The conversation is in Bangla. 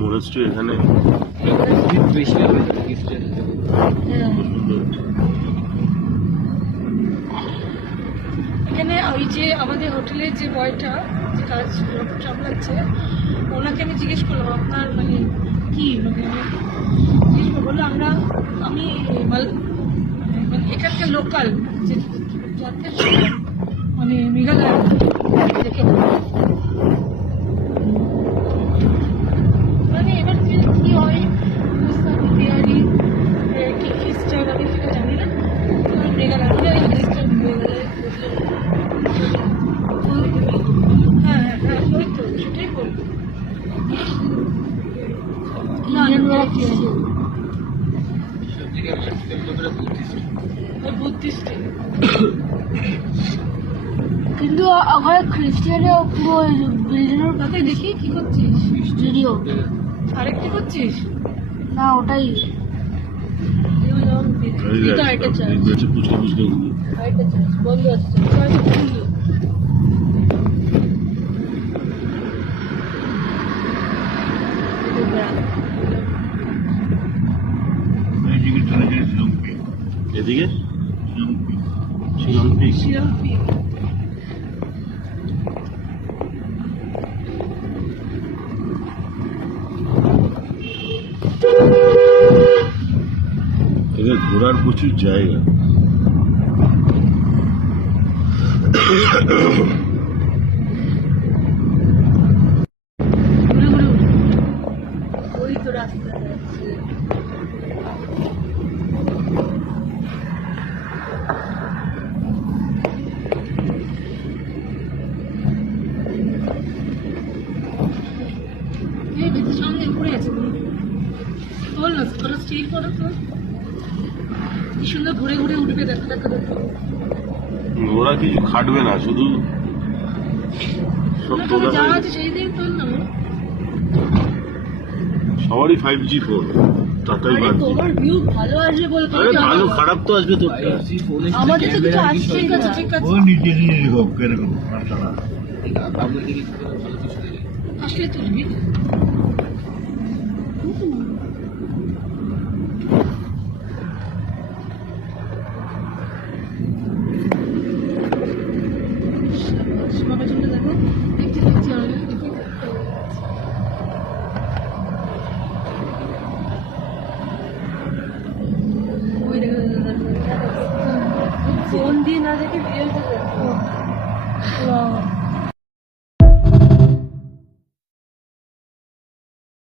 মনেস্ট্রি এখানে বেশি হবে গিফটের। এখানে ওই যে আমাদের হোটেলের যে বয়টা যে কাজ সামলাচ্ছে ওনাকে আমি জিজ্ঞেস করলাম আপনার মানে কি মানে জিজ্ঞেস করবো বললো আমি মানে এখানকার লোকাল যে যাতে মানে মেঘালয় দেখে মানে এবার যে কি হয় বিহারি কি খ্রিস্টান আমি সেটা জানি না মেঘালয় খ্রিস্টান মেঘালয় হ্যাঁ হ্যাঁ হ্যাঁ ওই তো সেটাই বলবো না বুদ্ধিস্ট কিন্তু ওখানে খ্রিস্টানের পুরো বিল্ডিংয়ের তাতে দেখি কি করছিস ভিডিও। আরেক কি করছিস না ওটাই আরেকটা চার্জ পুচকে পুচকে আরেকটা চার্জ বন্ধ আছে এদিকে শিলং পিক এদের ঘোরার প্রচুর জায়গা। ওই তো রাস্তা যাচ্ছে সামনে ঘুরে আছে তোল না তোরা স্টিল করো তো কি সুন্দর ঘুরে ঘুরে উঠবে দেখো দেখো দেখো ওরা কিছু খাটবে না, শুধু সব তোলা যা হয়ে আছে সেই দিন তোল না সবারই 5G ফোন, টাটাই আরে বাদ তোমার ভিউ ভালো আসবে বলে আরে ভালো খারাপ তো আসবে তো। আমাদের তো কিছু আছে ঠিক আছে ঠিক আছে নিজে নিজে হোক কেরকম মাশাআল্লাহ আসলে তুলবি